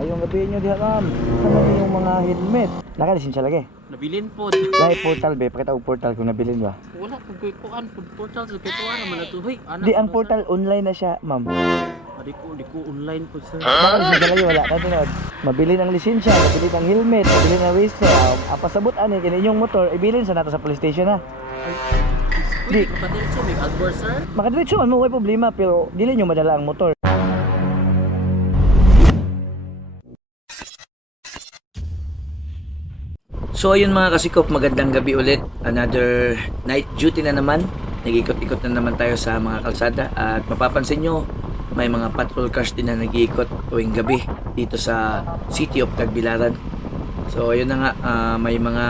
Ayong gabi nyo diha ma'am. Sama yung mga helmet. Nakalisensya lagi. Nabilin po. Dahil portal be, pakita og portal kung nabilin ba. Wala kung kay kuan pud portal sa kay tuwa naman ato. Hoy, anak. Di ang portal online na siya, ma'am. Di ko di ko online po sir. Nakalisensya lagi wala na tinod. Mabilin ang lisensya, mabilin ang helmet, mabilin ang race. Uh, apasabot ani kini inyong motor, ibilin sa nato sa police station ha. Di ka diretso may Albor sir. Makadiretso man mo way problema pero dili nyo madala ang motor. So ayun mga kasikop, magandang gabi ulit. Another night duty na naman. Nag-ikot-ikot na naman tayo sa mga kalsada at mapapansin nyo, may mga patrol cars din na nag-iikot tuwing gabi dito sa City of Tagbilaran. So ayun na nga, ah, may mga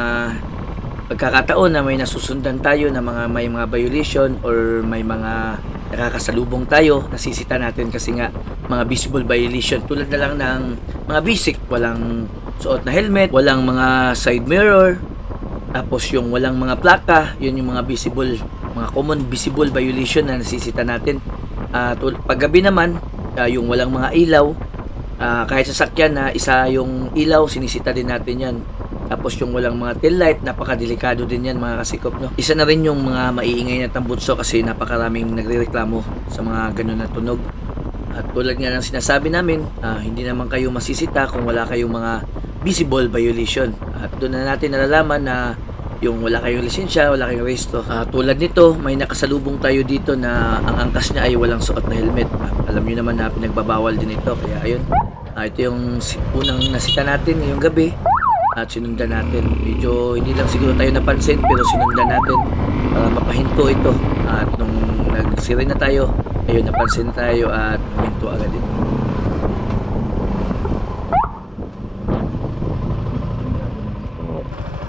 pagkakataon na may nasusundan tayo na mga may mga violation or may mga nakakasalubong tayo, nasisita natin kasi nga mga visible violation tulad na lang ng mga basic, walang suot na helmet, walang mga side mirror, tapos yung walang mga plaka, yun yung mga visible, mga common visible violation na nasisita natin. Ah, tul- paggabi naman, ah, yung walang mga ilaw, ah, kahit sasakyan na isa yung ilaw, sinisita din natin yan. Tapos yung walang mga tail light, napakadelikado din yan mga kasikop. No? Isa na rin yung mga maiingay na tambutso kasi napakaraming nagrereklamo sa mga ganun na tunog. At tulad nga ng sinasabi namin, ah, hindi naman kayo masisita kung wala kayong mga visible violation. At doon na natin nalalaman na yung wala kayong lisensya, wala kayong resto. Ah, tulad nito, may nakasalubong tayo dito na ang angkas niya ay walang suot na helmet. Ah, alam niyo naman na pinagbabawal din ito. Kaya ayun, Ah, ito yung unang nasita natin ngayong gabi at sinundan natin. Medyo hindi lang siguro tayo napansin pero sinundan natin para mapahinto ito. At nung nagsiray na tayo, ayun napansin tayo at huminto agad ito.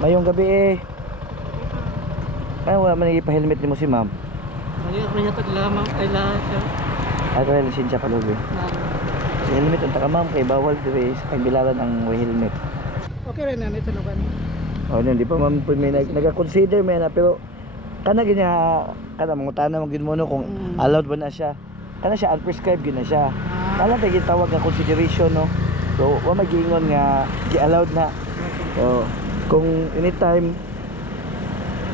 Mayong gabi eh. Ay, wala man helmet ni mo si ma'am. Ay, ano yata lamang kay lahat sir. Ay, kaya lisensya pa lubi. Si helmet unta ka ma'am kay bawal dire sa pagbilaran ang helmet. Okay rin na ito na kan. Oh, yun, di pa ma'am po may nag, nag-consider may na pero kana ginya kana mangutana mo gid mo no kung Mm. allowed ba na siya. Kana siya unprescribed gid na siya. Kana tay gitawag nga consideration no. So, wa magiingon nga gi-allowed na. So, kung anytime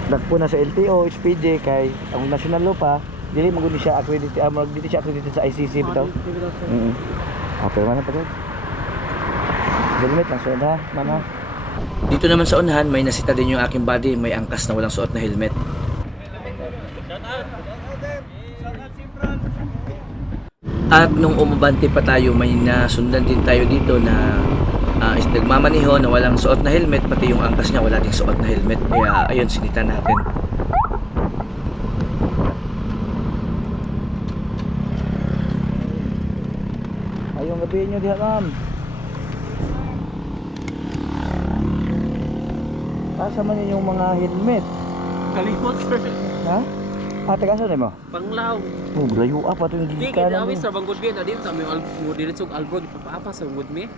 nagpo na sa LTO, HPJ kay ang national law pa, dili mo gud siya accredited, ah, mag dili siya accredited sa ICC bitaw. Mm. Okay, man pa gud. Helmet lang sunod ha, ha. Dito naman sa unahan, may nasita din yung aking body, may angkas na walang suot na helmet. At nung umabante pa tayo, may nasundan din tayo dito na uh, is nagmamaniho na walang suot na helmet, pati yung angkas niya wala ding suot na helmet. Kaya ayun, sinita natin. Ayong gabi nyo diha ma'am. Asa man yun yung mga helmet? Kalimot sir. Ha? Ah, taga saan mo? Panglaw. Oh, layo pa ito yung Di gigika kita na awi sa bangod bien adi sa may mo diretso Albor ipapaapa sa wood me.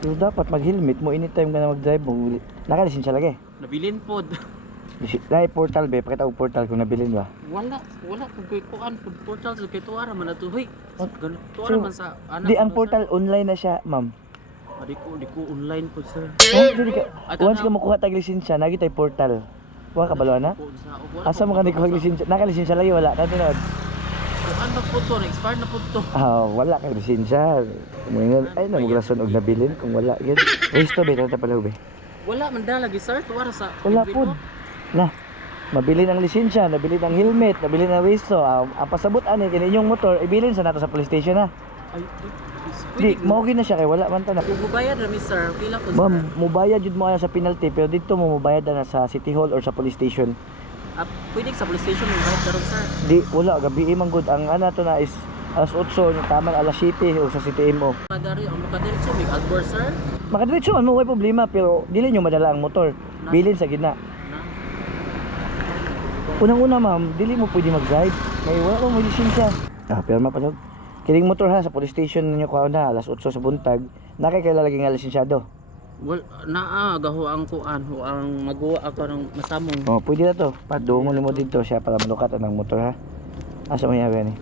Pero dapat mag-helmet mo anytime ka na mag-drive mo. Nakalisensya lagi. Nabilin pod. Dahil portal be, pakita og portal kung nabilin ba. Wala, wala kung kay kuan pud portal sa kay tuwa naman ato. Hoy, Oh, ganun tuwa so, naman sa anak. Di ang portal online na siya, ma'am. sir. Ah, ko, di ko online po sir. Oh, dili ka. Once ka ano? makuha tag lisensya, nagi tay portal. Wa ka balo na? Asa mo ka ni kuha lisensya? Nakalisensya lagi wala na na po to, na-expire na po to. Ah, wala kay lisensya. Moingon ay na rason og nabilin kung wala gyud. Resto be tata pala be. Wala man dalagi sir, tuwa ra sa Wala pud. Na. Mabili ng lisensya, nabili ng helmet, nabili ng resto. Ah, ang pasabot ani kini inyong motor, ibilin sa nato sa police station ha. Ay, Di, mo na siya kay wala man ta na. Kung bubayad na mi sir, pila po Ma'am, mubayad jud mo ana sa penalty pero dito mo mubayad na sa City Hall or sa police station. Ah, pwede sa police station mo bayad karon sir. Di wala gabi man gud ang ana to na is alas 8 ni tama alas 7 o sa CTMO. Madari ang makadiretso mi Albor sir. Makadiretso mo way problema pero dili nyo madala ang motor. Bilin sa gitna. Na. Unang-una ma'am, dili mo pwede mag-drive. May wala pa mo lisensya. Ah, pero mapalog. Kiling motor ha sa police station ninyo kuha na alas 8 sa buntag. Nakikailalagay nga lisensyado. Well, naa gaho ang kuan ho ang magawa ako ng masamong. Oh, pwede na to. Padungon mo dito siya para malukat ang motor ha. Asa mo yan ni?